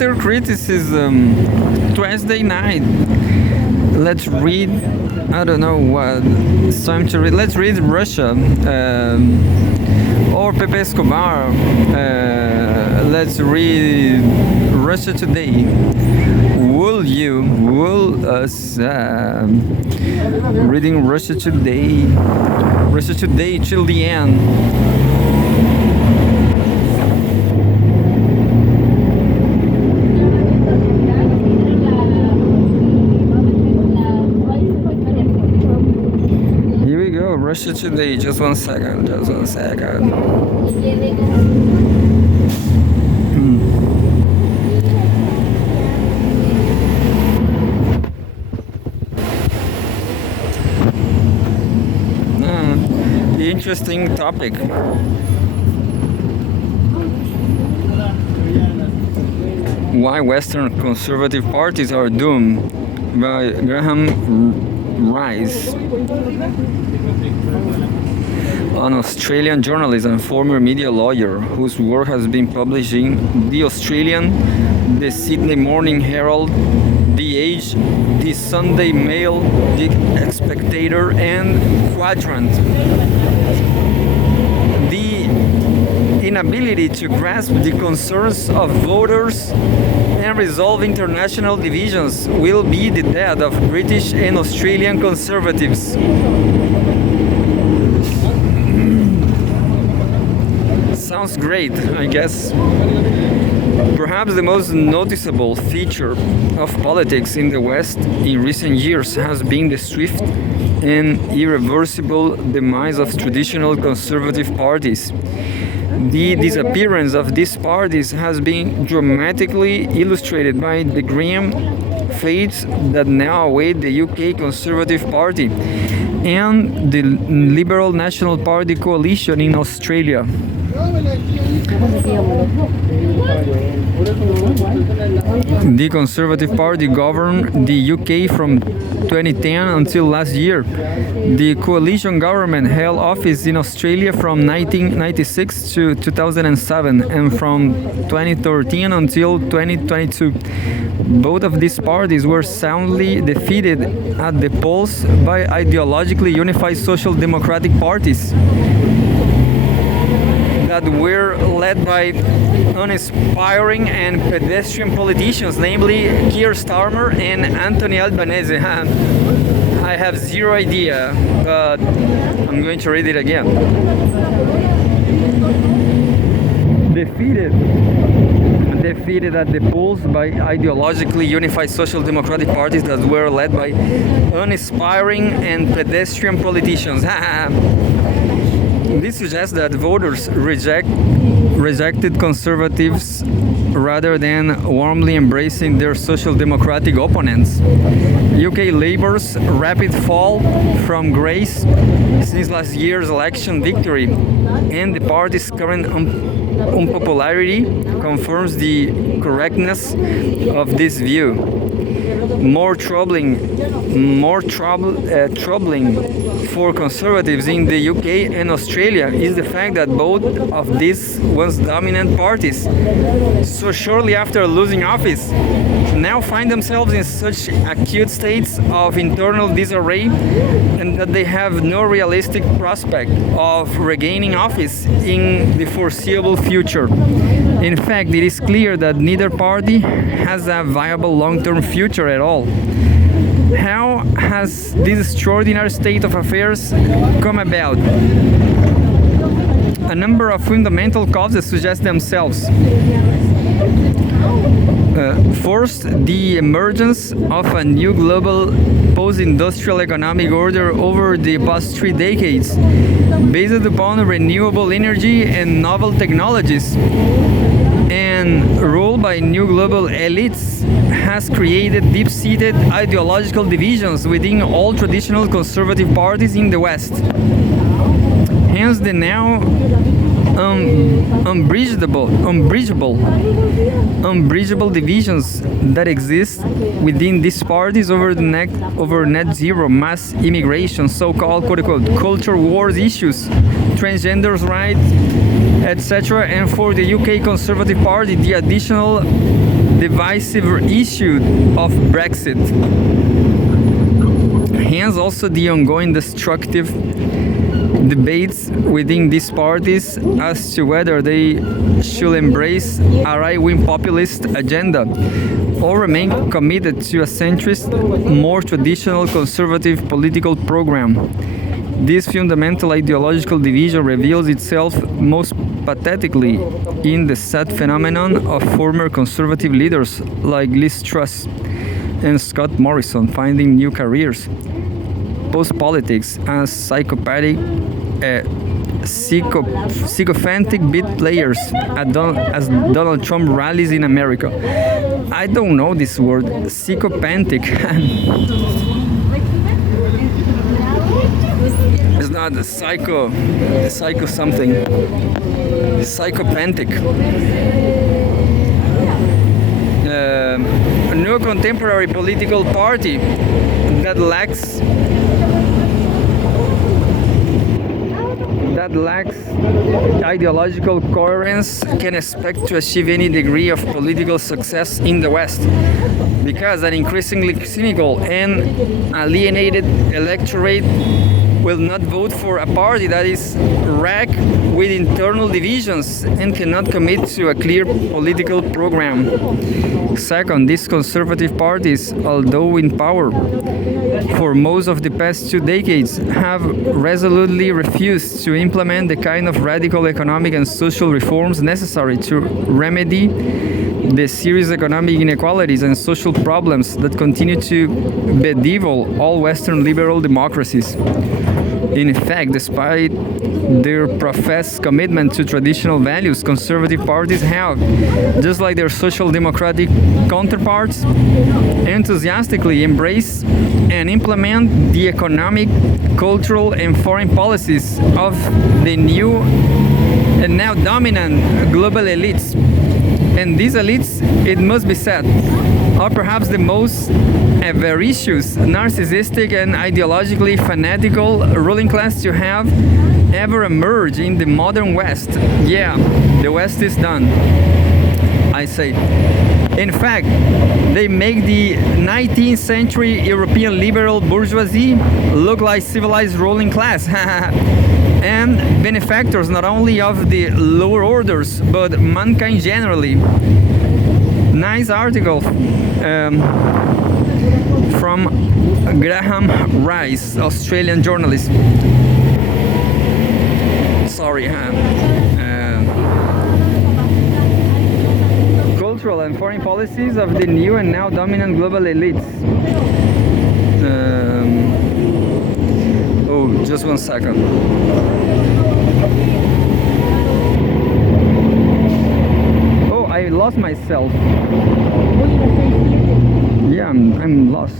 Twitter criticism. Wednesday night. Let's read. I don't know what. It's time to read. Let's read Russia. Or Pepe Escobar. Let's read Russia Today. Will us reading Russia Today. Russia Today till the end. Here we go, Russia Today. Just one second. Interesting topic. Why Western conservative parties are doomed, by Graham Rice, an Australian journalist and former media lawyer whose work has been published in The Australian, The Sydney Morning Herald, The Age, The Sunday Mail, The Spectator, and Quadrant. The inability to grasp the concerns of voters and resolve international divisions will be the death of British and Australian conservatives. Sounds great, I guess. Perhaps the most noticeable feature of politics in the West in recent years has been the swift and irreversible demise of traditional conservative parties. The disappearance of these parties has been dramatically illustrated by the grim fates that now await the UK Conservative Party and the Liberal National Party coalition in Australia. The Conservative Party governed the UK from 2010 until last year. The coalition government held office in Australia from 1996 to 2007 and from 2013 until 2022. Both of these parties were soundly defeated at the polls by ideologically unified social democratic parties that were led by uninspiring and pedestrian politicians, namely Keir Starmer and Anthony Albanese. I have zero idea, but I'm going to read it again. Defeated at the polls by ideologically unified social democratic parties that were led by uninspiring and pedestrian politicians. This suggests that voters rejected conservatives rather than warmly embracing their social democratic opponents. UK Labour's rapid fall from grace since last year's election victory and the party's current unpopularity confirms the correctness of this view. More troubling for conservatives in the UK and Australia is the fact that both of these once dominant parties, so shortly after losing office, now find themselves in such acute states of internal disarray and that they have no realistic prospect of regaining office in the foreseeable future. In fact, it is clear that neither party has a viable long-term future at all. How has this extraordinary state of affairs come about? A number of fundamental causes suggest themselves. First, the emergence of a new global post-industrial economic order over the past 3 decades, based upon renewable energy and novel technologies, and ruled by new global elites, has created deep-seated ideological divisions within all traditional conservative parties in the West. Hence, the now unbridgeable divisions that exist within these parties over net zero, mass immigration, so-called quote-unquote culture wars issues, transgenders rights, etc. And for the UK Conservative Party, the additional divisive issue of Brexit. Hence also the ongoing destructive debates within these parties as to whether they should embrace a right-wing populist agenda or remain committed to a centrist, more traditional conservative political program. This fundamental ideological division reveals itself most pathetically in the sad phenomenon of former conservative leaders like Liz Truss and Scott Morrison finding new careers post-politics as sycophantic beat players as Donald Trump rallies in America. I don't know this word, sycophantic. It's not a psycho something. Psychopathic. A new contemporary political party that lacks ideological coherence can expect to achieve any degree of political success in the West, because an increasingly cynical and alienated electorate will not vote for a party that is racked with internal divisions and cannot commit to a clear political program. Second, these conservative parties, although in power for most of the past 2 decades, have resolutely refused to implement the kind of radical economic and social reforms necessary to remedy the serious economic inequalities and social problems that continue to bedevil all Western liberal democracies. In fact, despite their professed commitment to traditional values, conservative parties have, just like their social democratic counterparts, enthusiastically embraced and implement the economic, cultural, and foreign policies of the new and now dominant global elites. And these elites, it must be said, are perhaps the most avaricious, narcissistic, and ideologically fanatical ruling class to have ever emerged in the modern West. Yeah, the West is done, I say. In fact, they make the 19th century European liberal bourgeoisie look like civilized ruling class. And benefactors not only of the lower orders, but mankind generally. Nice article from Graham Rice, Australian journalist. Sorry, cultural and foreign policies of the new and now dominant global elites. Oh, just 1 second. Oh, I lost myself. Yeah, I'm lost.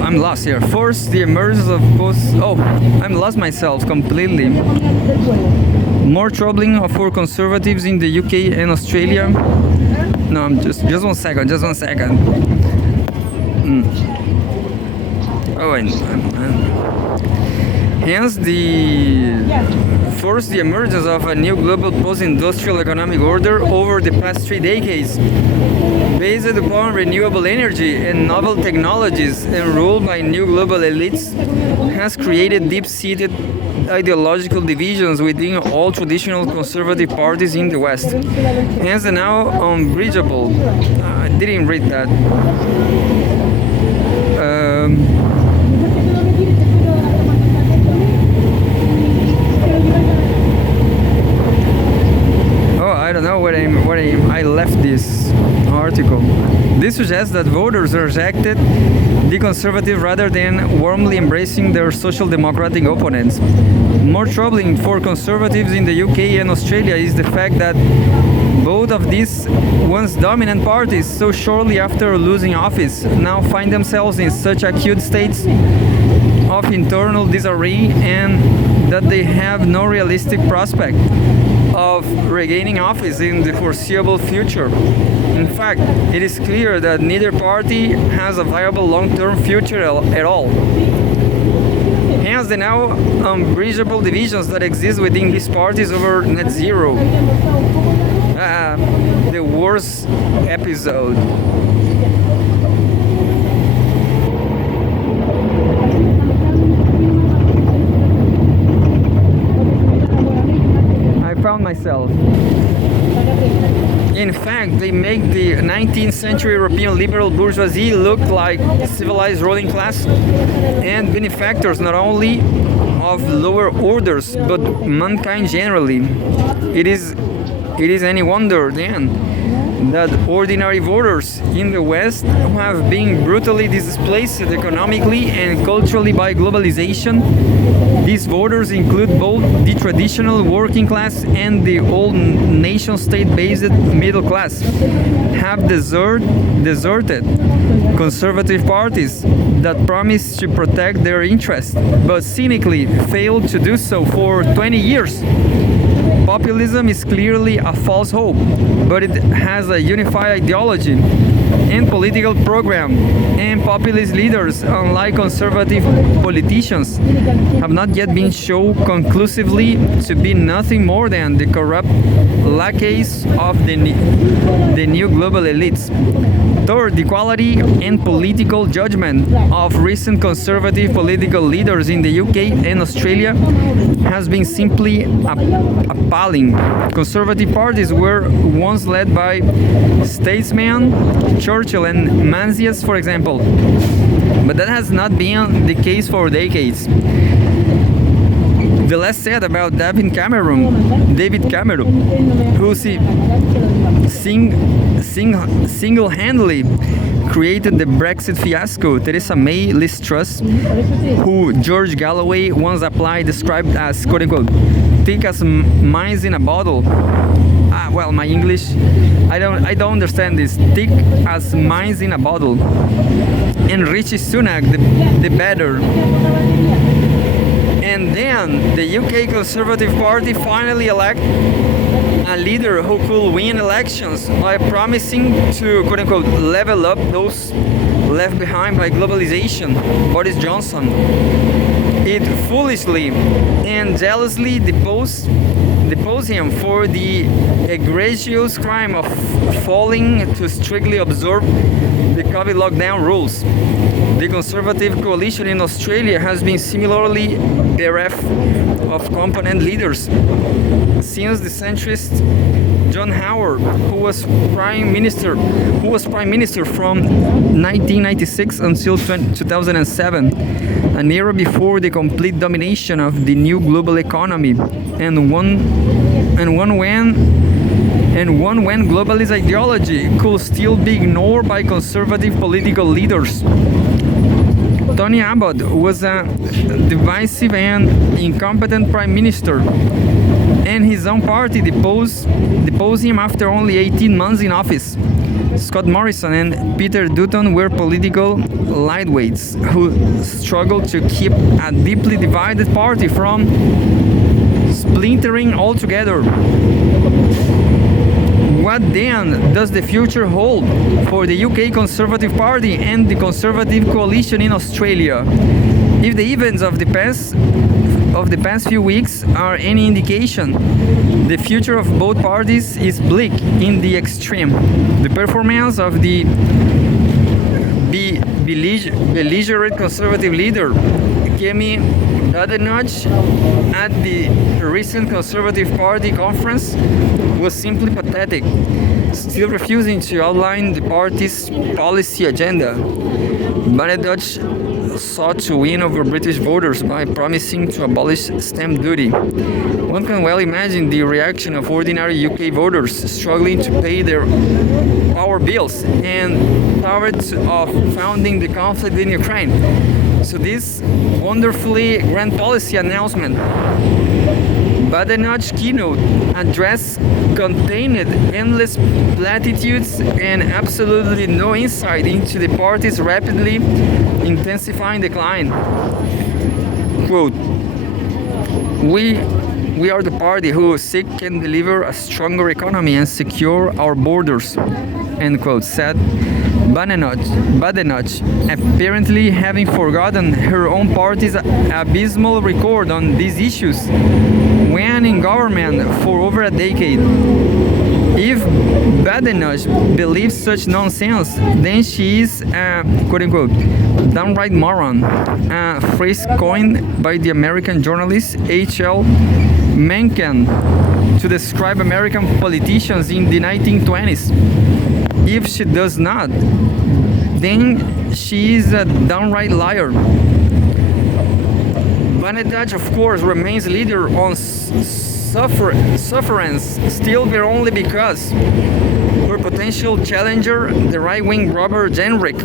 I'm lost here. First, the emergence of I'm lost myself completely. More troubling for conservatives in the UK and Australia. No, I'm just 1 second. Oh, hence first the emergence of a new global post-industrial economic order over the past 3 decades, based upon renewable energy and novel technologies and ruled by new global elites, has created deep-seated ideological divisions within all traditional conservative parties in the West. Hence the now unbridgeable. I didn't read that. I don't know where I left this article. This suggests that voters rejected the conservative rather than warmly embracing their social democratic opponents. More troubling for conservatives in the UK and Australia is the fact that both of these once dominant parties, so shortly after losing office, now find themselves in such acute states of internal disarray and that they have no realistic prospect of regaining office in the foreseeable future. In fact, it is clear that neither party has a viable long-term future at all. Hence, the now unbridgeable divisions that exist within these parties over net zero. The worst episode. I found myself. In fact, they make the 19th century European liberal bourgeoisie look like civilized ruling class and benefactors not only of lower orders but mankind generally. It is any wonder then that ordinary voters in the West who have been brutally displaced economically and culturally by globalization. These voters include both the traditional working class and the old nation-state-based middle class, have deserted conservative parties that promise to protect their interests, but cynically failed to do so for 20 years. Populism is clearly a false hope, but it has a unified ideology and political program, and populist leaders, unlike conservative politicians, have not yet been shown conclusively to be nothing more than the corrupt lackeys of the new global elites. Third, the quality and political judgment of recent conservative political leaders in the UK and Australia has been simply appalling. Conservative parties were once led by statesmen, Churchill and Menzies, for example, but that has not been the case for decades. The less said about David Cameron, who single-handedly created the Brexit fiasco, Theresa May, Liz Truss, who George Galloway once described as, quote-unquote, thick as mice in a bottle. Well, my English, I don't understand this. Thick as mice in a bottle. And Rishi Sunak, the better. And then the UK Conservative Party finally elect a leader who could win elections by promising to, quote-unquote, level up those left behind by globalization, Boris Johnson. It foolishly and jealously deposed him for the egregious crime of failing to strictly observe the COVID lockdown rules. The Conservative coalition in Australia has been similarly bereft of competent leaders since the centrist John Howard, who was prime minister from 1996 until 2007, an era before the complete domination of the new global economy, and one when globalist ideology could still be ignored by conservative political leaders. Tony Abbott was a divisive and incompetent prime minister, and his own party deposed him after only 18 months in office. Scott Morrison and Peter Dutton were political lightweights who struggled to keep a deeply divided party from splintering altogether. What then does the future hold for the UK Conservative Party and the Conservative coalition in Australia? If the events of the past few weeks are any indication, the future of both parties is bleak in the extreme. The performance of the belligerent Conservative leader, Kemi Badenoch, at the recent Conservative Party conference was simply pathetic, still refusing to outline the party's policy agenda. Badenoch sought to win over British voters by promising to abolish stamp duty. One can well imagine the reaction of ordinary UK voters struggling to pay their power bills and tired of funding the conflict in Ukraine. So this wonderfully grand policy announcement, Badenoch's keynote address contained endless platitudes and absolutely no insight into the party's rapidly intensifying decline. Quote, We are the party who seek and deliver a stronger economy and secure our borders, end quote, said Badenoch, apparently having forgotten her own party's abysmal record on these issues when in government for over a decade. If Badenoch believes such nonsense, then she is a quote-unquote downright moron, a phrase coined by the American journalist H.L. Mencken to describe American politicians in the 1920s. If she does not, then she is a downright liar. Badenoch, of course, remains leader on sufferance, still there only because her potential challenger, the right-wing Robert Jenrick,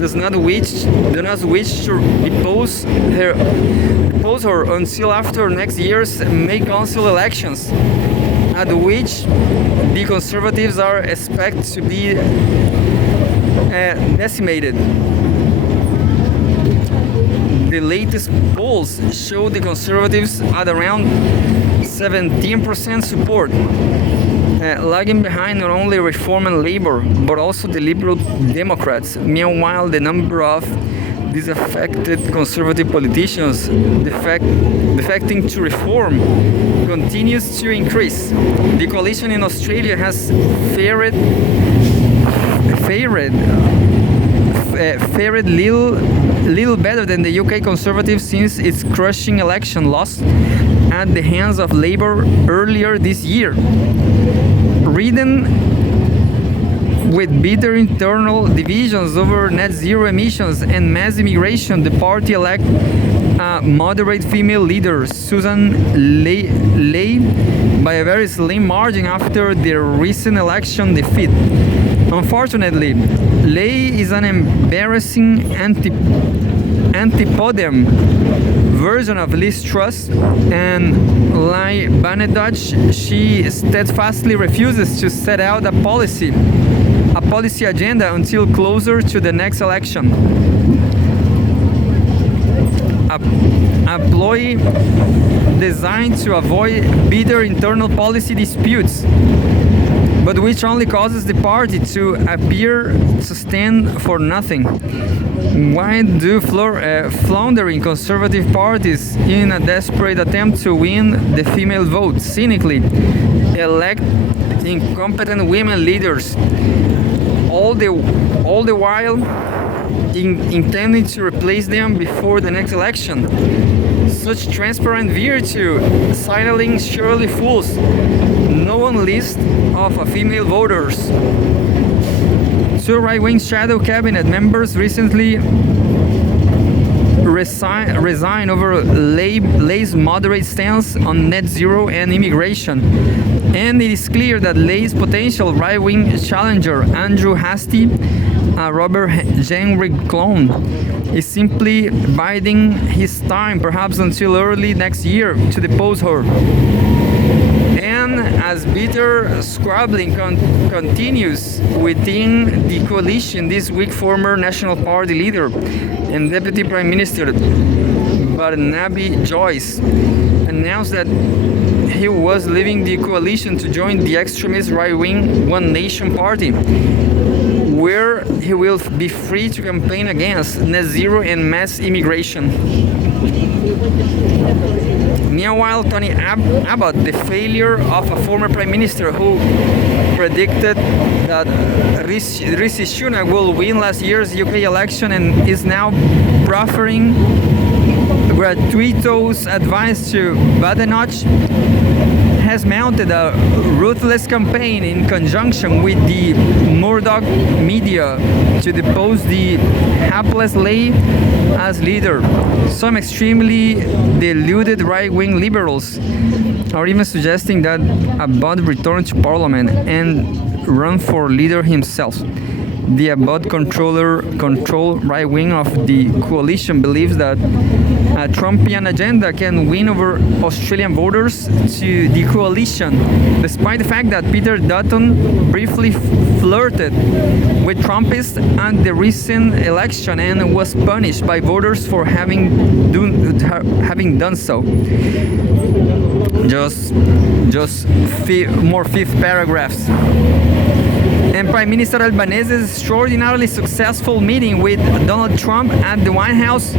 does not wish to depose her until after next year's May Council elections, at which the Conservatives are expected to be decimated. The latest polls show the Conservatives at around 17% support, lagging behind not only Reform and Labour, but also the Liberal Democrats. Meanwhile, the number of disaffected Conservative politicians defecting to Reform continues to increase. The coalition in Australia has fared little better than the UK Conservatives since its crushing election loss at the hands of Labour earlier this year. Ridden with bitter internal divisions over net zero emissions and mass immigration, the party elected a moderate female leader, Susan Ley, by a very slim margin after the recent election defeat. Unfortunately, Ley is an embarrassing antipodium version of Liz Truss, and like Badenoch, she steadfastly refuses to set out a policy agenda until closer to the next election. A ploy designed to avoid bitter internal policy disputes, but which only causes the party to appear to stand for nothing. Why do floundering Conservative parties, in a desperate attempt to win the female vote, cynically elect incompetent women leaders, all the while intending to replace them before the next election? Such transparent virtue signaling surely fools no one list of female voters. Two right-wing shadow cabinet members recently resigned over Lay's moderate stance on net zero and immigration, and it is clear that Lay's potential right-wing challenger, Andrew Hastie, a Robert Jenrick clone, is simply biding his time, perhaps until early next year, to depose her. And as bitter squabbling continues within the coalition, this week former National Party leader and Deputy Prime Minister Barnaby Joyce announced that he was leaving the coalition to join the extremist right-wing One Nation Party, where he will be free to campaign against net zero and mass immigration. Meanwhile, Tony Abbott, the failure of a former prime minister who predicted that Rishi Sunak will win last year's UK election and is now proffering gratuitous advice to Badenoch, has mounted a ruthless campaign in conjunction with the Murdoch media to depose the hapless Ley as leader. Some extremely deluded right-wing liberals are even suggesting that Abbott return to parliament and run for leader himself. The Abbott control right wing of the coalition believes that a Trumpian agenda can win over Australian voters to the coalition, despite the fact that Peter Dutton briefly flirted with Trumpists at the recent election and was punished by voters for having done so. Just more fifth paragraphs. And Prime Minister Albanese's extraordinarily successful meeting with Donald Trump at the White House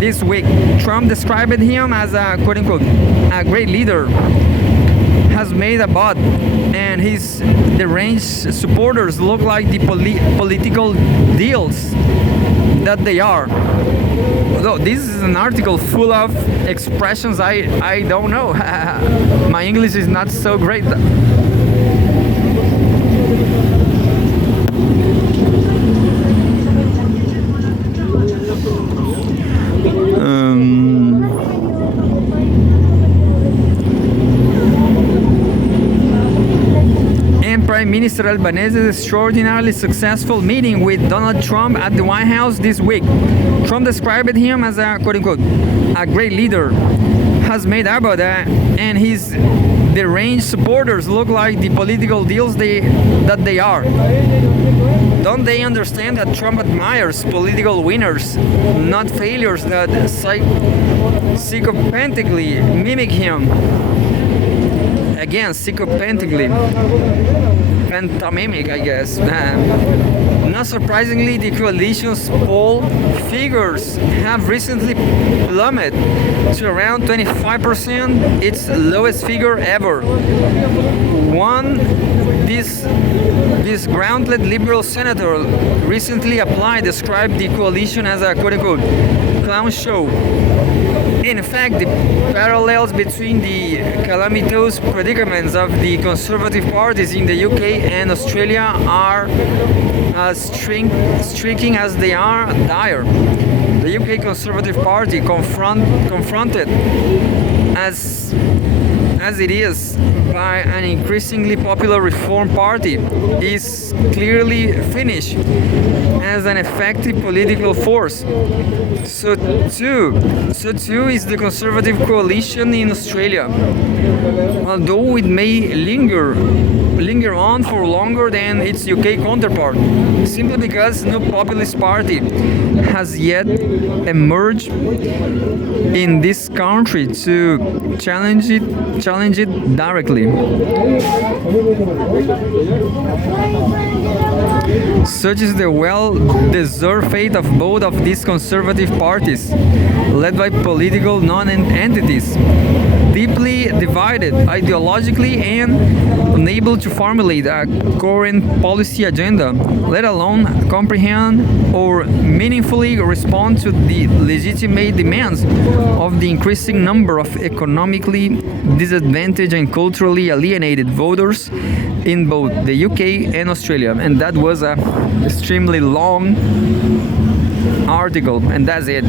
this week. Trump described him as a quote-unquote a great leader, has made a bot, and his deranged supporters look like the political deals that they are. Although this is an article full of expressions I don't know. My English is not so great. Prime Minister Albanese's extraordinarily successful meeting with Donald Trump at the White House this week. Trump described him as a quote-unquote a great leader, has made about that, and his deranged supporters look like the political deals that they are. Don't they understand that Trump admires political winners, not failures that psychopattically mimic him? Again, psychopattically. Pantomimic, I guess. Not surprisingly, the coalition's poll figures have recently plummeted to around 25%, its lowest figure ever. This grounded liberal senator recently described the coalition as a quote-unquote clown show. In fact, the parallels between the calamitous predicaments of the conservative parties in the UK and Australia are as striking as they are dire. The UK Conservative Party, confronted as it is by an increasingly popular Reform Party, is clearly finished as an effective political force. So too is the Conservative coalition in Australia. Although it may linger on for longer than its UK counterpart, simply because no populist party has yet emerged in this country to challenge it directly. Such is the well-deserved fate of both of these conservative parties, led by political non-entities, deeply divided ideologically and unable to formulate a coherent policy agenda, let alone comprehend or meaningfully respond to the legitimate demands of the increasing number of economically disadvantaged and culturally alienated voters in both the UK and Australia. And that was an extremely long article, and that's it.